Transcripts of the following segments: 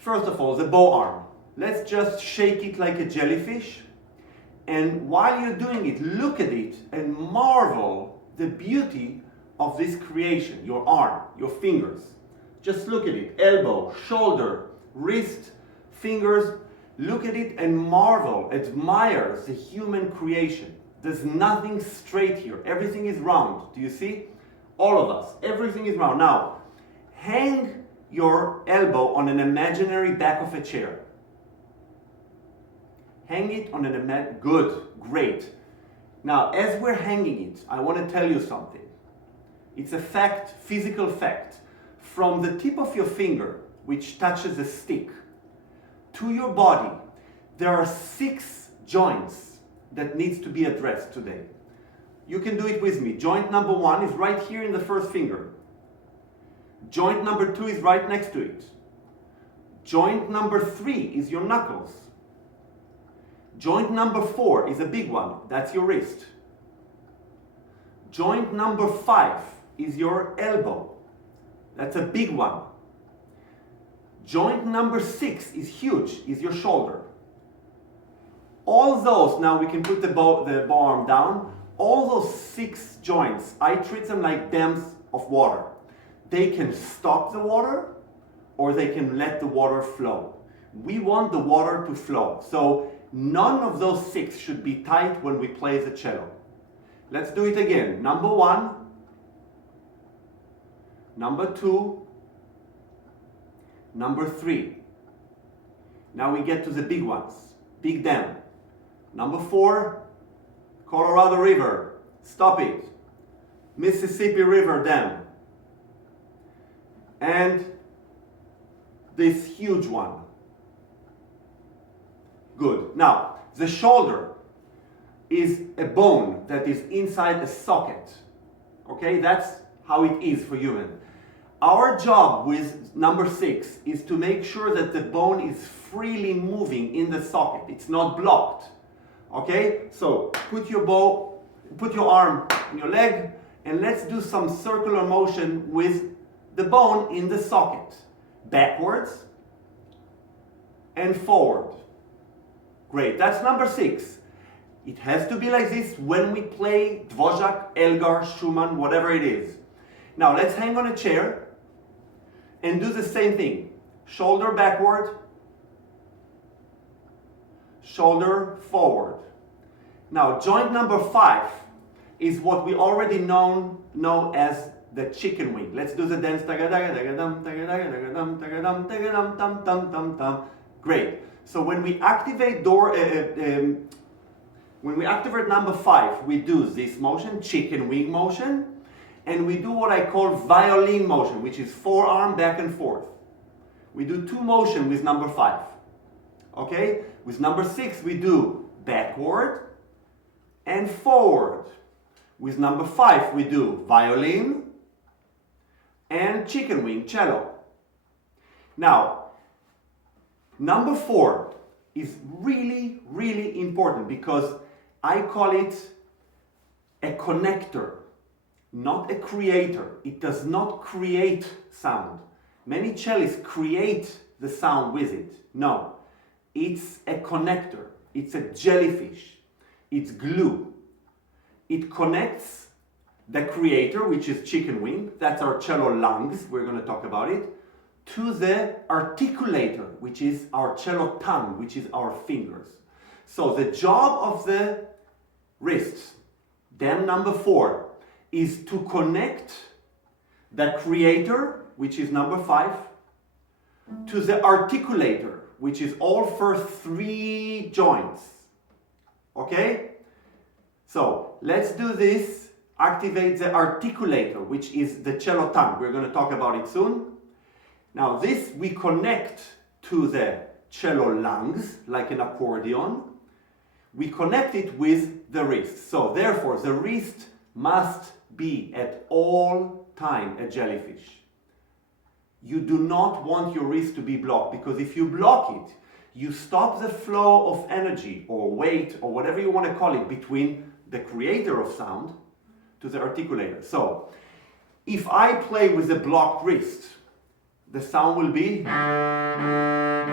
First of all, the bow arm. Let's just shake it like a jellyfish. And while you're doing it, look at it and marvel the beauty of this creation. Your arm, your fingers. Just look at it. Elbow, shoulder, wrist, fingers. Look at it and marvel, admire the human creation. There's nothing straight here. Everything is round. Do you see? All of us. Everything is round. Now, hang your elbow on an imaginary back of a chair. Hang it on an good, great. Now, as we're hanging it, I want to tell you something. It's a fact, physical fact. From the tip of your finger, which touches a stick, to your body, there are 6 joints that needs to be addressed today. You can do it with me. Joint number 1 is right here in the first finger. Joint number 2 is right next to it. Joint number 3 is your knuckles. Joint number 4 is a big one. That's your wrist. Joint number 5 is your elbow. That's a big one. Joint number 6 is huge, is your shoulder. All those, now we can put the bow arm down, all those 6 joints, I treat them like dams of water. They can stop the water or they can let the water flow. We want the water to flow. So none of those 6 should be tight when we play the cello. Let's do it again. Number 1, number 2, number 3. Now we get to the big ones. Big dam. Number 4, Colorado River. Stop it. Mississippi River Dam. And this huge one. Good. Now, the shoulder is a bone that is inside a socket. Okay, that's how it is for human. Our job with number 6 is to make sure that the bone is freely moving in the socket. It's not blocked. Okay, so put your arm on your leg and let's do some circular motion with the bone in the socket. Backwards and forward. Great, that's number 6. It has to be like this when we play Dvořák, Elgar, Schumann, whatever it is. Now let's hang on a chair and do the same thing. Shoulder backward, shoulder forward. Now joint number 5 is what we already know as the chicken wing. Let's do the dance. Great. So when we activate number 5, we do this motion, chicken wing motion, and we do what I call violin motion, which is forearm back and forth. We do 2 motion with number 5. Okay? With number 6, we do backward and forward. With number 5, we do violin and chicken wing, cello. Now, number 4 is really, really important because I call it a connector, not a creator. It does not create sound. Many cellists create the sound with it. No, it's a connector. It's a jellyfish. It's glue. It connects the creator, which is chicken wing, that's our cello lungs, we're going to talk about it, to the articulator, which is our cello tongue, which is our fingers. So the job of the wrists, dam number 4, is to connect the creator, which is number 5, to the articulator, which is all first 3 joints. Okay? So let's do this. Activate the articulator, which is the cello tongue. We're going to talk about it soon. Now this we connect to the cello lungs like an accordion. We connect it with the wrist. So therefore the wrist must be at all time a jellyfish. You do not want your wrist to be blocked, because if you block it, you stop the flow of energy or weight or whatever you want to call it between the creator of sound to the articulator. So if I play with a blocked wrist, the sound will be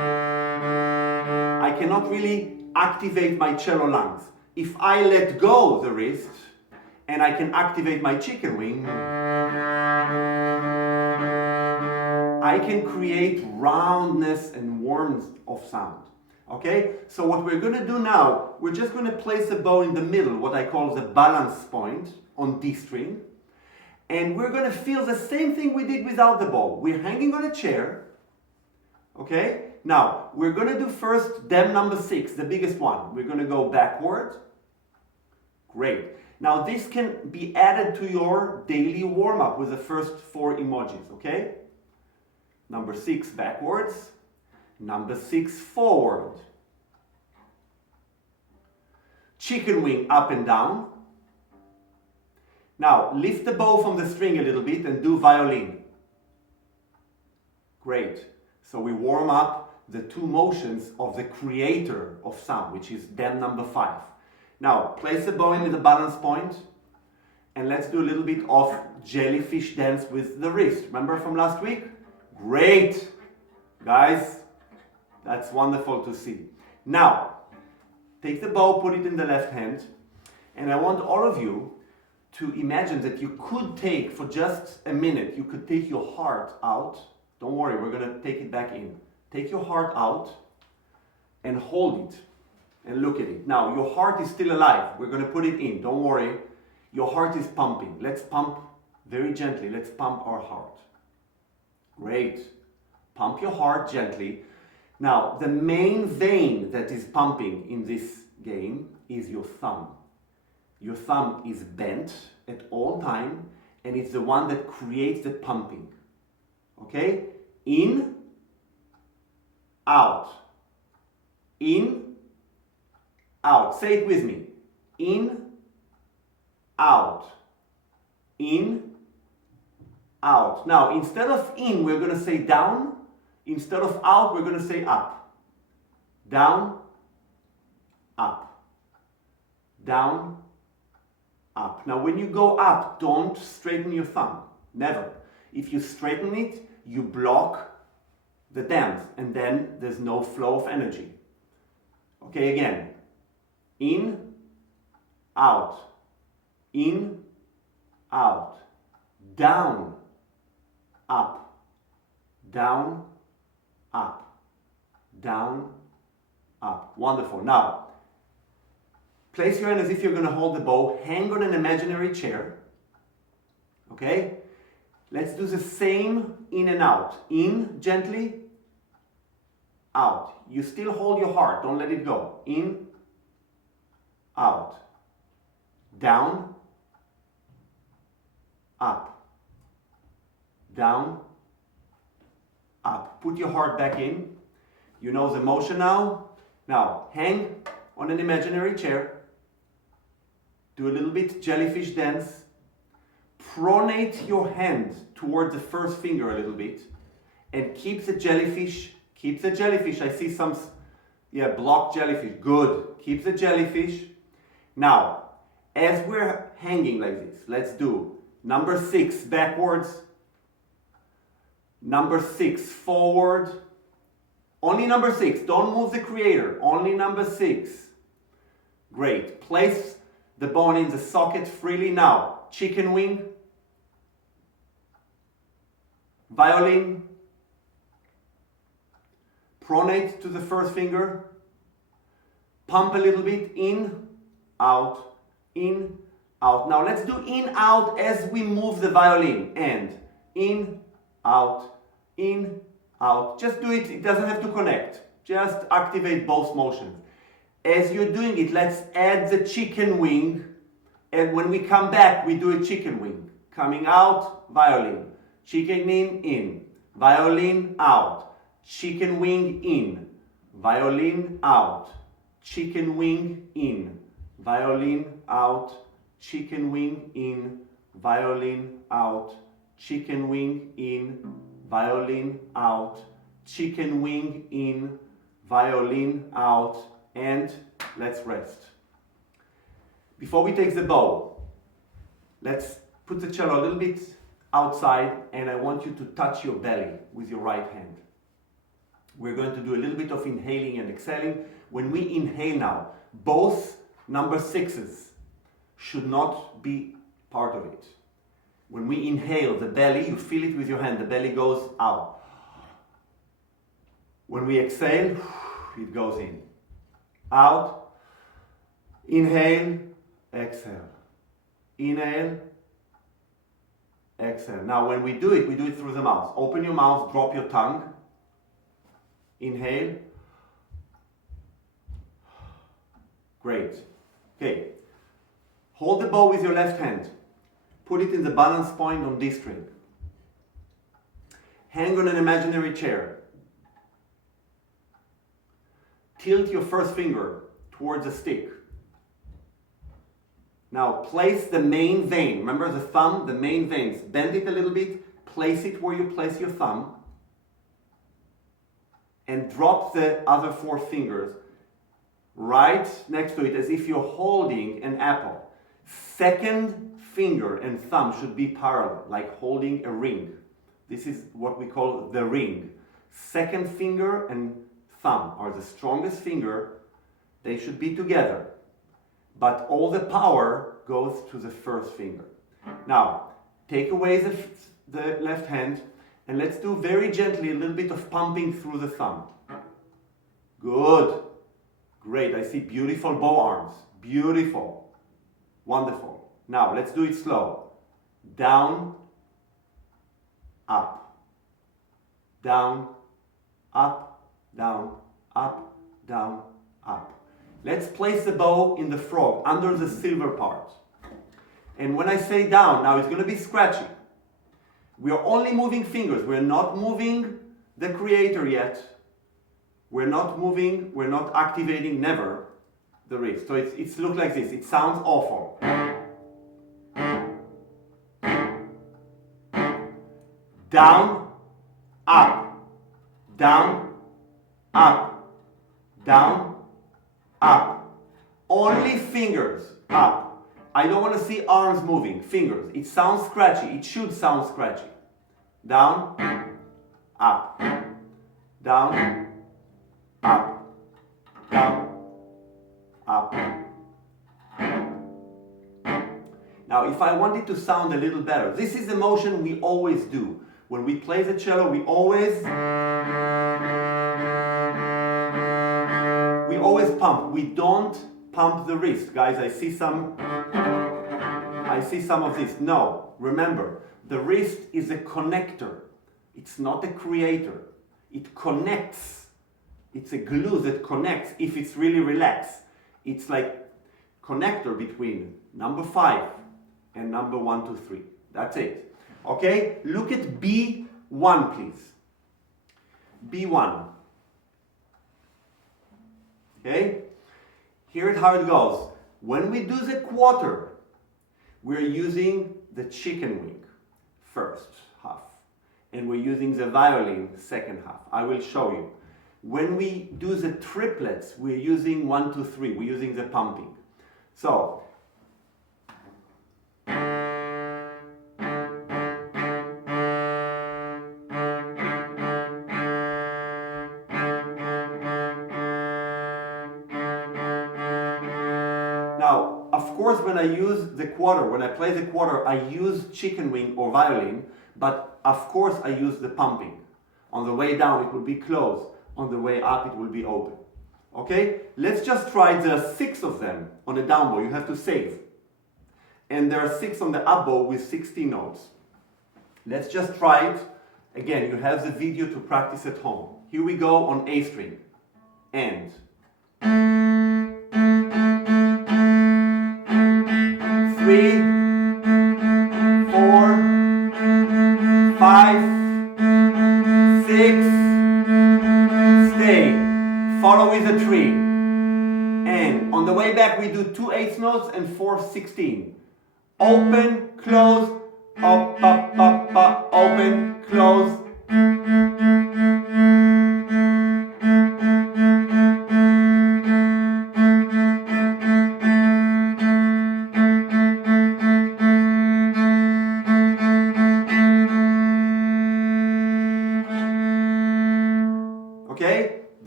cannot really activate my cello lungs. If I let go the wrist, and I can activate my chicken wing, I can create roundness and warmth of sound. Okay? So what we're going to do now, we're just going to place a bow in the middle, what I call the balance point on D string. And we're going to feel the same thing we did without the bow. We're hanging on a chair. Okay? Now, we're going to do first dem number 6, the biggest one. We're going to go backward. Great. Now, this can be added to your daily warm-up with the first 4 emojis. Okay? Number 6 backwards. Number 6 forward. Chicken wing up and down. Now, lift the bow from the string a little bit and do violin. Great. So we warm up the 2 motions of the creator of sound, which is dem number 5. Now, place the bow in the balance point, and let's do a little bit of jellyfish dance with the wrist. Remember from last week? Great! Guys, that's wonderful to see. Now, take the bow, put it in the left hand, and I want all of you to imagine that you could take, for just a minute, you could take your heart out. Don't worry, we're going to take it back in. Take your heart out and hold it and look at it. Now, your heart is still alive. We're going to put it in. Don't worry. Your heart is pumping. Let's pump very gently. Let's pump our heart. Great. Pump your heart gently. Now, the main vein that is pumping in this game is your thumb. Your thumb is bent at all time, and it's the one that creates the pumping. Okay? In, out. In, out. Say it with me. In, out. In, out. Now, instead of in, we're going to say down. Instead of out, we're going to say up. Down, up. Down, up. Now, when you go up, don't straighten your thumb. Never. If you straighten it, you block the dance, and then there's no flow of energy. Okay, again. In, out. In, out. Down, up. Down, up. Down, up. Wonderful. Now, place your hand as if you're going to hold the bow. Hang on an imaginary chair. Okay? Let's do the same in and out. In, gently. Out. You still hold your heart. Don't let it go. In, out. Down, up. Down, up. Put your heart back in. You know the motion now. Now, hang on an imaginary chair. Do a little bit jellyfish dance. Pronate your hand toward the first finger a little bit. And keep the jellyfish. Keep the jellyfish. I see some, blocked jellyfish. Good. Keep the jellyfish. Now, as we're hanging like this, let's do number 6 backwards. Number 6 forward. Only number 6. Don't move the creator. Only number 6. Great. Place the bone in the socket freely. Now, chicken wing. Violin. Pronate to the first finger. Pump a little bit. In, out, in, out. Now let's do in, out as we move the violin. And in, out, in, out. Just do it. It doesn't have to connect. Just activate both motions. As you're doing it, let's add the chicken wing. And when we come back, we do a chicken wing. Coming out, violin. Chicken wing in. Violin out. Chicken wing in. Violin out. Chicken wing in. Violin out. Chicken wing in. Violin out. Chicken wing in. Violin out. Chicken wing in. Violin out. And let's rest. Before we take the bow, let's put the cello a little bit outside, and I want you to touch your belly with your right hand. we're going to do a little bit of inhaling and exhaling. When we inhale now, both number 6s should not be part of it. When we inhale, the belly, you feel it with your hand, the belly goes out. When we exhale, it goes in. Out, inhale, exhale. Inhale, exhale. Now when we do it through the mouth. Open your mouth, drop your tongue. Inhale. Great. Okay. Hold the bow with your left hand. Put it in the balance point on D string. Hang on an imaginary chair. Tilt your first finger towards the stick. Now place the main vein. Remember the thumb, the main veins. Bend it a little bit. Place it where you place your thumb. And drop the other 4 fingers right next to it as if you're holding an apple. Second finger and thumb should be parallel, like holding a ring. This is what we call the ring. Second finger and thumb are the strongest finger. They should be together. But all the power goes to the first finger. Now, take away the left hand and let's do very gently a little bit of pumping through the thumb. Good. Great. I see beautiful bow arms. Beautiful. Wonderful. Now, let's do it slow. Down, up. Down, up, down, up, down, up. Let's place the bow in the frog, under the silver part. And when I say down, now it's going to be scratchy. We are only moving fingers. We're not moving the creator yet. We're not moving, we're not activating, never, the wrist. So it's look like this. It sounds awful. Down, up, down, up, down, up. Only fingers up. I don't want to see arms moving, fingers. It sounds scratchy. It should sound scratchy. Down, up, down, up, down, up. Now, if I want it to sound a little better, this is the motion we always do. When we play the cello, we always pump. We don't pump the wrist. Guys, I see some of this. No, remember, the wrist is a connector. It's not a creator. It connects. It's a glue that connects if it's really relaxed. It's like connector between number 5 and number 1, 2, 3. That's it. Okay? Look at B1, please. B1. Okay? Here's how it goes. When we do the quarter, we're using the chicken wing first half. And we're using the violin second half. I will show you. When we do the triplets, we're using 1, 2, 3. We're using the pumping. So, now, of course, when I use the quarter, when I play the quarter, I use chicken wing or violin, but of course I use the pumping. On the way down, it will be closed. On the way up, it will be open. Okay? Let's just try. There are 6 of them on the down bow. You have to save. And there are 6 on the up bow with 16 notes. Let's just try it. Again, you have the video to practice at home. Here we go on A string. And. 3, 4, 5, 6, stay. Follow with a 3. And on the way back we do 2 8th notes and 4 16. Open, close, up, up, up, up, open, close. Okay?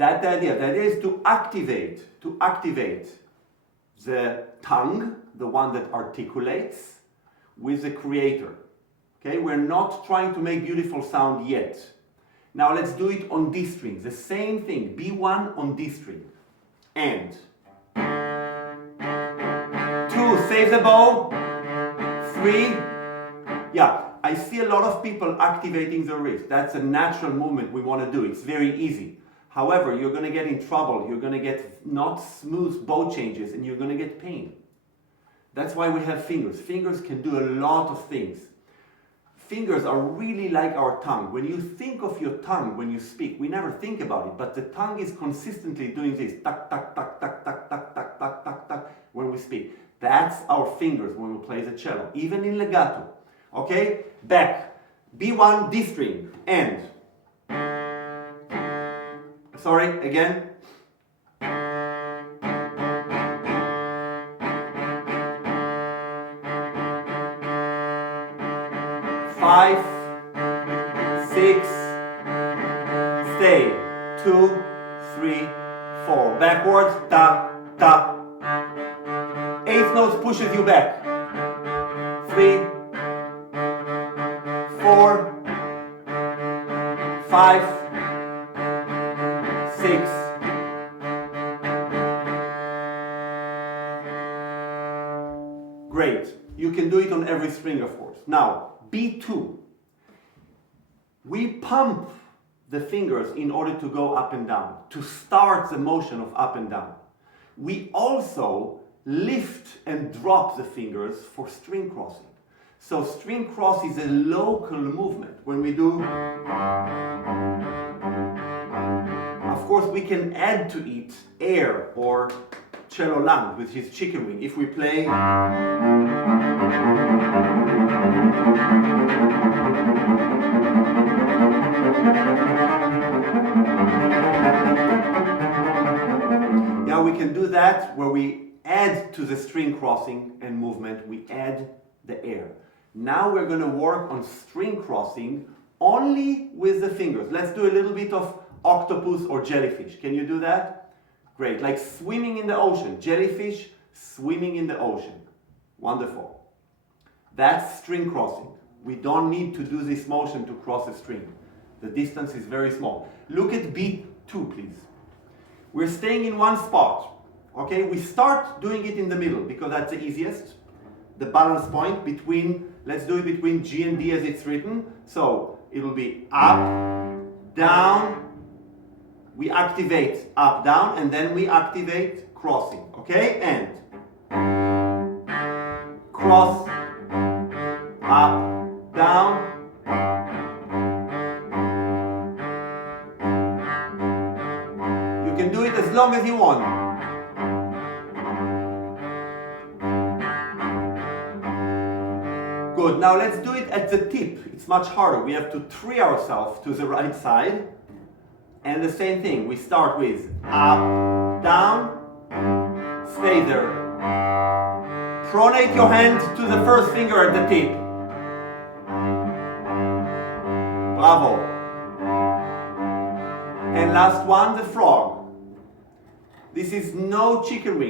That's the idea. The idea is to activate the tongue, the one that articulates, with the creator. Okay, we're not trying to make beautiful sound yet. Now let's do it on D string. The same thing, B1 on D string. And 2, save the bow. 3, yeah, I see a lot of people activating the wrist. That's a natural movement we want to do. It's very easy. However, you're going to get in trouble. You're going to get not smooth bow changes and you're going to get pain. That's why we have fingers. Fingers can do a lot of things. Fingers are really like our tongue. When you think of your tongue when you speak, we never think about it, but the tongue is consistently doing this, tuck, tuck, tuck, tuck, tuck, tuck, tuck, tuck, tuck, tuck, when we speak. That's our fingers when we play the cello, even in legato. Okay? Back. B1, D string, and. Sorry, again. 5, 6, stay. 2, 3, 4. Backwards, ta, ta. Eighth note pushes you back. 3, 4, 5, 6. Great. You can do it on every string, of course. Now, B2. We pump the fingers in order to go up and down, to start the motion of up and down. We also lift and drop the fingers for string crossing. So string cross is a local movement. When we do, of course, we can add to it air or cello lang, which is chicken wing. If we play, yeah, we can do that where we add to the string crossing and movement, we add the air. Now we're going to work on string crossing only with the fingers. Let's do a little bit of octopus or jellyfish. Can you do that? Great, like swimming in the ocean. Jellyfish swimming in the ocean. Wonderful. That's string crossing. We don't need to do this motion to cross a string. The distance is very small. Look at B2, please. We're staying in one spot. Okay, we start doing it in the middle because that's the easiest. The balance point between, let's do it between G and D as it's written. So it'll be up, down, we activate up, down, and then we activate crossing. Okay, and cross, up, down. You can do it as long as you want. Good, now let's do it at the tip. It's much harder. We have to tree ourselves to the right side. And the same thing, we start with up, down, stay there. Pronate your hand to the first finger at the tip. Bravo. And last one, the frog. This is no chicken wing.